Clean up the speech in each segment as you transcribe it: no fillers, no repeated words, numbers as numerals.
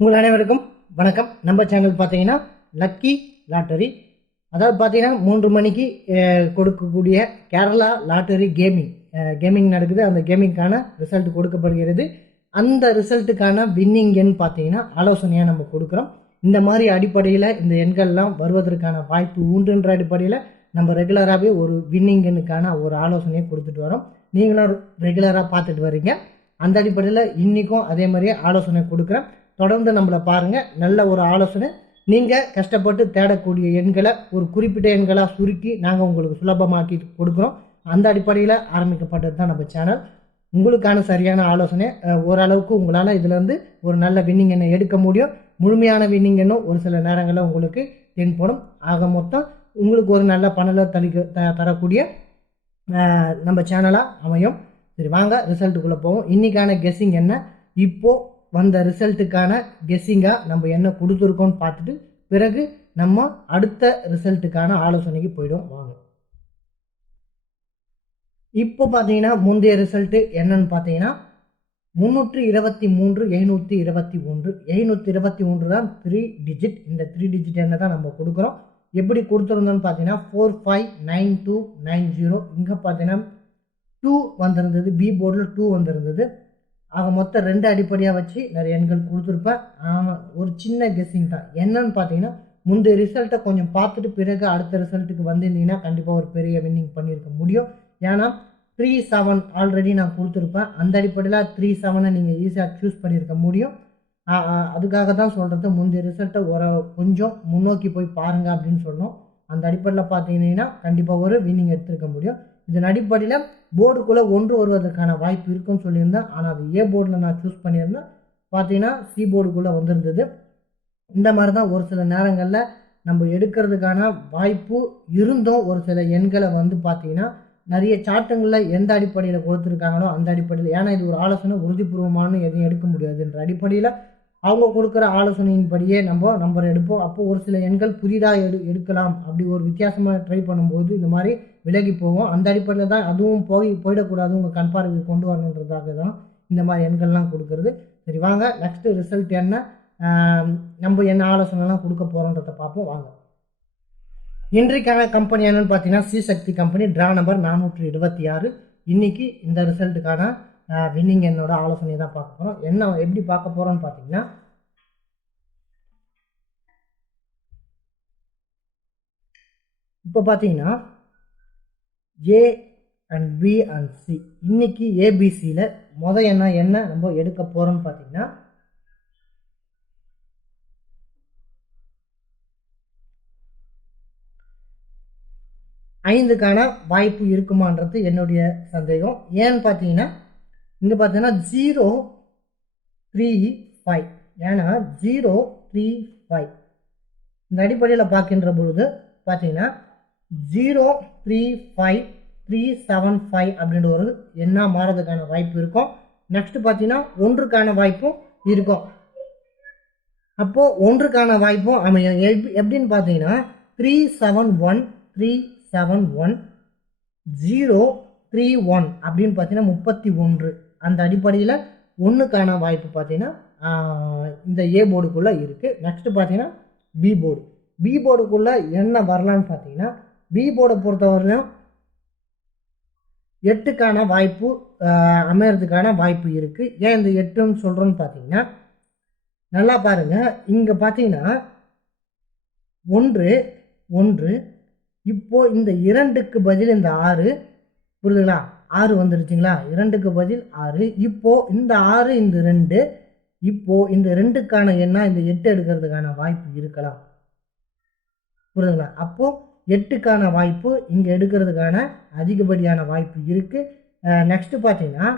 உங்கள் அனைவருக்கும் வணக்கம். நம்ம சேனல் பார்த்தீங்கன்னா லக்கி லாட்டரி, அதாவது பார்த்தீங்கன்னா 3 மணிக்கு கொடுக்கக்கூடிய கேரளா லாட்டரி கேமிங் நடக்குது. அந்த கேமிங்கான ரிசல்ட் கொடுக்கப்படுகிறது. அந்த ரிசல்ட்டுக்கான வின்னிங் எண் பார்த்தீங்கன்னா ஆலோசனையாக நம்ம கொடுக்குறோம். இந்த மாதிரி அடிப்படையில் இந்த எண்கள்லாம் வருவதற்கான வாய்ப்பு உண்டுன்ற அடிப்படையில் நம்ம ரெகுலராகவே ஒரு வின்னிங் எண்ணுக்கான ஒரு ஆலோசனையை கொடுத்துட்டு வரோம். நீங்களும் ரெகுலராக பார்த்துட்டு வரீங்க. அந்த அடிப்படையில் இன்றைக்கும் அதே மாதிரியே ஆலோசனை கொடுக்குறேன். தொடர்ந்து நம்மளை பாருங்கள். நல்ல ஒரு ஆலோசனை. நீங்கள் கஷ்டப்பட்டு தேடக்கூடிய எண்களை ஒரு குறிப்பிட்ட எண்களாக சுருக்கி நாங்கள் உங்களுக்கு சுலபமாக்கி கொடுக்குறோம். அந்த அடிப்படையில் ஆரம்பிக்கப்பட்டது தான் நம்ம சேனல். உங்களுக்கான சரியான ஆலோசனை. ஓரளவுக்கு உங்களால் இதிலேருந்து ஒரு நல்ல வின்னிங் எண்ணை எடுக்க முடியும். முழுமையான வின்னிங் எண்ணும் ஒரு சில நேரங்களில் உங்களுக்கு தென்படும். ஆக மொத்தம் உங்களுக்கு ஒரு நல்ல பணத்தை தரக்கூடிய நம்ம சேனலாக அமையும். சரி, வாங்க ரிசல்ட்டுக்குள்ளே போவோம். இன்றைக்கான கெஸ்ஸிங் என்ன, இப்போது வந்த ரிசல்ட்டுக்கான கெஸ்ஸிங்காக நம்ம என்ன கொடுத்துருக்கோம்னு பார்த்துட்டு பிறகு நம்ம அடுத்த ரிசல்ட்டுக்கான ஆலோசனைக்கு போயிடும். வாங்க. இப்போ பார்த்தீங்கன்னா முந்தைய ரிசல்ட்டு என்னன்னு பார்த்தீங்கன்னா 323 721 தான் 3 டிஜிட். இந்த 3 டிஜிட் என்ன தான் நம்ம கொடுக்குறோம். எப்படி கொடுத்துருந்தோம்னு பார்த்தீங்கன்னா 459290. இங்கே பார்த்தீங்கன்னா 2 வந்திருந்தது, பி போர்டில் 2 வந்திருந்தது. ஆக மொத்தம் 2 அடிப்படையாக வச்சு நிறைய எண்கள் கொடுத்துருப்பேன். ஒரு சின்ன கெஸ்ஸிங் தான். என்னன்னு பார்த்தீங்கன்னா முந்தைய ரிசல்ட்டை கொஞ்சம் பார்த்துட்டு பிறகு அடுத்த ரிசல்ட்டுக்கு வந்திருந்தீங்கன்னா கண்டிப்பாக ஒரு பெரிய வின்னிங் பண்ணியிருக்க முடியும். ஏன்னா 37 ஆல்ரெடி நான் கொடுத்துருப்பேன். அந்த அடிப்படையில் 37 நீங்கள் ஈஸியாக சூஸ் பண்ணியிருக்க முடியும். அதுக்காக தான் சொல்கிறது, முந்தைய ரிசல்ட்டை கொஞ்சம் முன்னோக்கி போய் பாருங்கள் அப்படின்னு சொல்லணும். அந்த அடிப்படையில் பார்த்தீங்கன்னா கண்டிப்பாக ஒரு வின்னிங் எடுத்துருக்க முடியும். இதன் அடிப்படையில் போர்டுக்குள்ளே ஒன்று வருவதற்கான வாய்ப்பு இருக்குன்னு சொல்லியிருந்தேன். ஆனால் அது ஏ போர்டில் நான் சூஸ் பண்ணியிருந்தேன். பார்த்தீங்கன்னா சி போர்டுக்குள்ளே வந்திருந்தது. இந்த மாதிரி தான் ஒரு சில நேரங்களில் நம்ம எடுக்கிறதுக்கான வாய்ப்பு இருந்தும் ஒரு சில எண்களை பார்த்தீங்கன்னா நிறைய சார்ட்டுங்களில் எந்த அடிப்படையில் கொடுத்துருக்காங்களோ அந்த அடிப்படையில், ஏன்னா இது ஒரு ஆலோசனை, உறுதிபூர்வமான எதையும் எடுக்க முடியாதுன்ற அடிப்படையில் அவங்க கொடுக்குற ஆலோசனையின்படியே நம்ம நம்பர் எடுப்போம். அப்போது ஒரு சில எண்கள் புதிதாக எடுக்கலாம். அப்படி ஒரு வித்தியாசமாக ட்ரை பண்ணும்போது இந்த மாதிரி விலகி போவோம். அந்த அடிப்படையில் தான் அதுவும் போயிடக்கூடாது, உங்கள் கண்பார்வை கொண்டு வரணுன்றதாக தான் இந்த மாதிரி எண்கள்லாம் கொடுக்குறது. சரி, வாங்க நெக்ஸ்ட் ரிசல்ட் என்ன, நம்ம என்ன ஆலோசனைலாம் கொடுக்க போகிறோன்றதை பார்ப்போம். வாங்க. இன்றைக்கான கம்பெனி என்னன்னு பார்த்தீங்கன்னா சி சக்தி கம்பெனி, ட்ரா நம்பர் 426. இன்னைக்கு இந்த ரிசல்ட்டுக்கான வின்னிங் என்னோட ஆலோசனை தான் பார்க்க போகிறோம். என்ன எப்படி பார்க்க போகிறோம்னு பார்த்தீங்கன்னா இப்போ பார்த்தீங்கன்னா A and B and C. இன்னைக்கு ஏபிசியில் என்ன நம்ம எடுக்க போகிறோம்னு பார்த்தீங்கன்னா 5க்கான வாய்ப்பு இருக்குமான்றது என்னுடைய சந்தேகம். ஏன்னு பார்த்தீங்கன்னா இங்கே பார்த்தீங்கன்னா 035, ஏன்னா 035 இந்த அடிப்படையில் பார்க்கின்ற பொழுது பார்த்தீங்கன்னா 035375 அப்படின்ற ஒரு எண்ணா மாறதுக்கான வாய்ப்பு இருக்கும். நெக்ஸ்ட் பார்த்தீங்கன்னா 1க்கான வாய்ப்பும் இருக்கும். அப்போது 1க்கான வாய்ப்பும் அமையும். எப்படின்னு பார்த்தீங்கன்னா 371031 அப்படின்னு பார்த்தீங்கன்னா 31. அந்த அடிப்படையில் 1க்கான வாய்ப்பு பார்த்தீங்கன்னா இந்த ஏ போர்டுக்குள்ளே இருக்குது. நெக்ஸ்ட் பார்த்தீங்கன்னா பி போர்டுக்குள்ளே என்ன வரலான்னு பார்த்தீங்கன்னா பி போர்டை பொறுத்தவரையிலும் 8க்கான வாய்ப்பு அமையறதுக்கான வாய்ப்பு இருக்குது. ஏன் இந்த 8ன்னு சொல்கிறோன்னு பார்த்தீங்கன்னா நல்லா பாருங்கள். இங்கே பார்த்தீங்கன்னா 1 இப்போது இந்த 2க்கு பதில் இந்த 6, புரியுதுங்களா? 6 வந்துருச்சுங்களா? 2க்கு பதில் 6. இப்போது இந்த 6 இந்த 2, இப்போது இந்த 2க்கான எண்ணா இந்த 8 எடுக்கிறதுக்கான வாய்ப்பு இருக்கலாம், புரியுதுங்களா? அப்போது 8க்கான வாய்ப்பு இங்கே எடுக்கிறதுக்கான அதிகப்படியான வாய்ப்பு இருக்குது. நெக்ஸ்ட்டு பார்த்தீங்கன்னா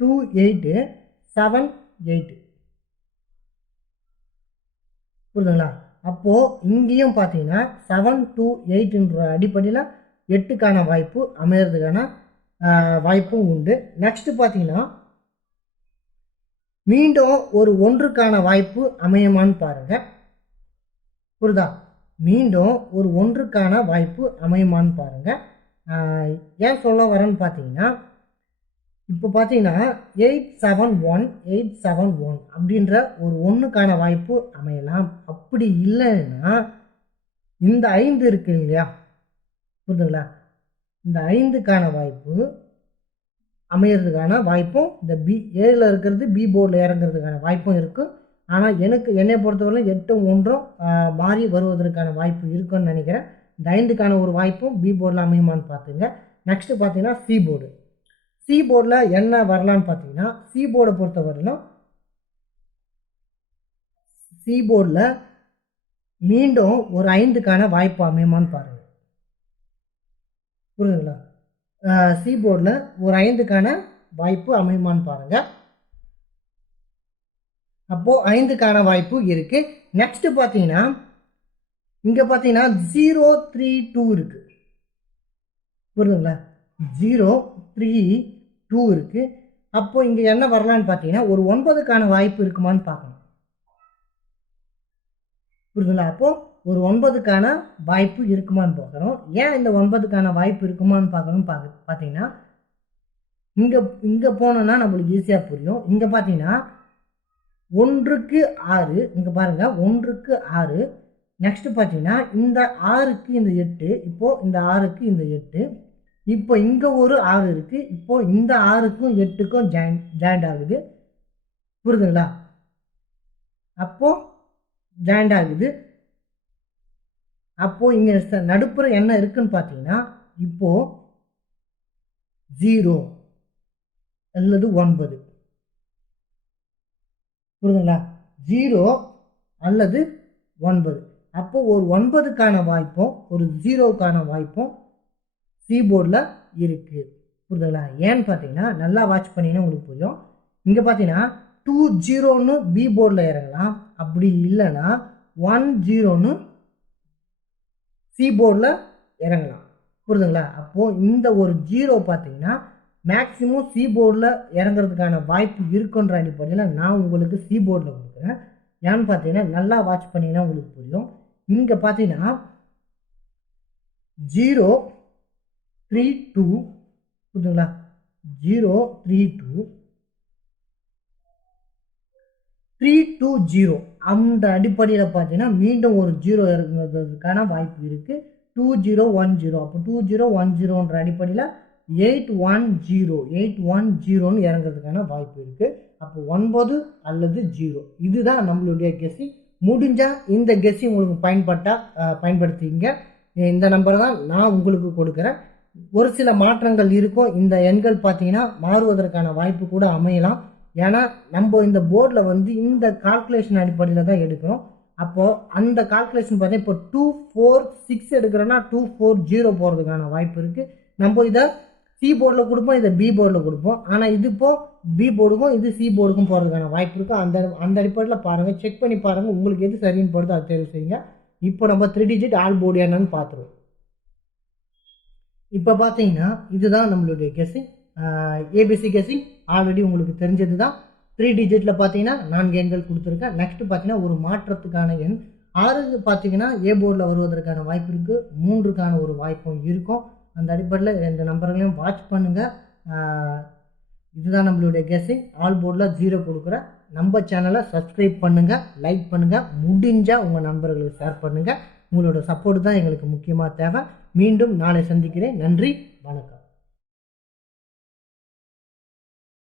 2878, புரியுதுங்களா? அப்போது இங்கேயும் பார்த்தீங்கன்னா 728ன்ற அடிப்படையில் 8க்கான வாய்ப்பு அமையறதுக்கான வாய்ப்பும் உண்டு. நெக்ஸ்ட்டு பார்த்தீங்கன்னா மீண்டும் ஒரு 1க்கான வாய்ப்பு அமையுமான்னு பாருங்கள், புரியுதா? மீண்டும் ஒரு 1க்கான வாய்ப்பு அமையுமான்னு பாருங்கள். ஏன் சொல்ல வரேன்னு பார்த்தீங்கன்னா இப்போ பார்த்தீங்கன்னா 871 அப்படின்ற ஒரு ஒன்றுக்கான வாய்ப்பு அமையலாம். அப்படி இல்லைன்னா இந்த 5 இருக்கு இல்லையா, புரியுதுங்களா, இந்த 5க்கான வாய்ப்பு அமையறதுக்கான வாய்ப்பும் இந்த பி 7ல் இருக்கிறது பி போர்டில் இறங்குறதுக்கான வாய்ப்பும் இருக்குது. ஆனால் என்னை பொறுத்தவரை 8ம் 1ம் மாறி வருவதற்கான வாய்ப்பு இருக்குன்னு நினைக்கிறேன். இந்த 5க்கான ஒரு வாய்ப்பும் பி போர்டில் அமையுமான்னு பார்த்துங்க. நெக்ஸ்ட்டு பார்த்தீங்கன்னா சி போர்டு. சி போர்டில் என்ன வரலான்னு பார்த்தீங்கன்னா, சி போர்டை பொறுத்தவரையிலும் சி போர்டில் மீண்டும் ஒரு 5க்கான வாய்ப்பு அமையுமான்னு பாருங்கள். புரியுதுங்களா? சி போர்டில் ஒரு 5க்கான வாய்ப்பு அமையுமான்னு பாருங்கள். அப்போது 5க்கான வாய்ப்பு இருக்குது. நெக்ஸ்ட்டு பார்த்தீங்கன்னா இங்கே பார்த்தீங்கன்னா 032 இருக்குது. புரியுதுங்களா? 032 இருக்குது. அப்போ இங்கே என்ன வரலான்னு பார்த்தீங்கன்னா ஒரு 9க்கான வாய்ப்பு இருக்குமான்னு பார்க்கணும். புரியுதுங்களா? அப்போது ஒரு 9க்கான வாய்ப்பு இருக்குமான்னு பார்க்குறோம். ஏன் இந்த 9க்கான வாய்ப்பு இருக்குமான்னு பார்க்கணும்னு பார்த்தீங்கன்னா இங்கே போனோன்னா நம்மளுக்கு ஈஸியாக புரியும். இங்கே பார்த்தீங்கன்னா 1க்கு 6, இங்கே பாருங்கள் 1க்கு 6. நெக்ஸ்ட்டு பார்த்தீங்கன்னா இந்த 6க்கு இந்த 8, இப்போது இந்த 6க்கு இந்த 8, இப்போ இங்கே ஒரு 6 இருக்குது. இப்போது இந்த 6க்கும் 8க்கும் ஜாயிண்ட் ஆகுது. புரியுதுங்களா? அப்போது ஜாயிண்ட் ஆகுது. அப்போது இங்கே நடுப்புற என்ன இருக்குன்னு பார்த்தீங்கன்னா இப்போது 0 அல்லது 9. புரியுதுங்களா? 0 அல்லது 9. அப்போ ஒரு 9க்கான வாய்ப்பும் ஒரு 0க்கான வாய்ப்பும் சி போர்டில் இருக்குது. புரியுதுங்களா? ஏன்னு பார்த்தீங்கன்னா நல்லா வாட்ச் பண்ணிங்கன்னா உங்களுக்கு புரியும். இங்கே பார்த்தீங்கன்னா 20ன்னு பி போர்டில் இறங்கலாம். அப்படி இல்லைன்னா 10ன்னு சி போர்டில் இறங்கலாம். புரியுதுங்களா? அப்போது இந்த ஒரு 0 பார்த்தீங்கன்னா மேக்ஸிமம் சி போர்டில் இறங்குறதுக்கான வாய்ப்பு இருக்குன்ற அடிப்படையில் நான் உங்களுக்கு சி போர்டில் கொடுக்குறேன். ஏன்னு பார்த்தீங்கன்னா நல்லா வாட்ச் பண்ணிங்கன்னா உங்களுக்கு புரியும். இங்கே பார்த்தீங்கன்னா 032, புரியுதுங்களா? 032 320 அந்த அடிப்படையில் பார்த்தீங்கன்னா மீண்டும் ஒரு 0 இறங்குறதுக்கான வாய்ப்பு இருக்குது. 2010, அப்போ 2010ன்ற அடிப்படையில் 810ன்னு இறங்குறதுக்கான வாய்ப்பு இருக்குது. அப்போ 9 அல்லது 0 இதுதான் நம்மளுடைய கெஸ்ஸிங். முடிஞ்சால் இந்த கெஸ்ஸிங் உங்களுக்கு பயன்படுத்திங்க. இந்த நம்பரை தான் நான் உங்களுக்கு கொடுக்குறேன். ஒரு சில மாற்றங்கள் இருக்கும். இந்த எண்கள் பார்த்தீங்கன்னா மாறுவதற்கான வாய்ப்பு கூட அமையலாம். ஏன்னா நம்ம இந்த போர்டில் இந்த கால்குலேஷன் அடிப்படையில் தான் எடுக்கிறோம். அப்போது அந்த கால்குலேஷன் பார்த்தீங்கன்னா இப்போ 246 எடுக்கிறோன்னா 240 போகிறதுக்கான வாய்ப்பு இருக்குது. நம்ம இதை சி போர்டில் கொடுப்போம், இதை பி போர்டில் கொடுப்போம். ஆனால் இது இப்போது பி போர்டுக்கும் இது சி போர்டுக்கும் போகிறதுக்கான வாய்ப்பு இருக்குது. அந்த அடிப்படையில் பாருங்கள், செக் பண்ணி பாருங்கள், உங்களுக்கு எது சரின்னு படுதோ அதை தேர்வு செய்யுங்க. இப்போ நம்ம 3 டிஜிட் ஆல் போர்டு என்னன்னு பார்த்துருவோம். இப்போ பார்த்தீங்கன்னா இதுதான் நம்மளுடைய கெஸ்ஸிங். ஏபிசி கெஸ்ஸிங் ஆல்ரெடி உங்களுக்கு தெரிஞ்சது தான். 3 டிஜிட்டில் பார்த்தீங்கன்னா 4 எண்கள் கொடுத்துருக்கேன். நெக்ஸ்ட்டு பார்த்தீங்கன்னா ஒரு மாற்றத்துக்கான எண் 6 பார்த்தீங்கன்னா ஏ போர்டில் வருவதற்கான வாய்ப்பு இருக்குது. 3க்கான ஒரு வாய்ப்பும் இருக்கும். அந்த அடிப்படையில் இந்த நம்பர்களையும் வாட்ச் பண்ணுங்கள். இதுதான் நம்மளுடைய கெஸ்ஸிங். ஆல் போர்டில் 0 கொடுக்குறேன். நம்ம சேனலை சப்ஸ்கிரைப் பண்ணுங்கள், லைக் பண்ணுங்கள், முடிஞ்சால் உங்கள் நண்பர்களுக்கு ஷேர் பண்ணுங்கள். உங்களோட சப்போர்ட் தான் எங்களுக்கு முக்கியமாக தேவை. மீண்டும் நாளை சந்திக்கிறேன். நன்றி, வணக்கம்.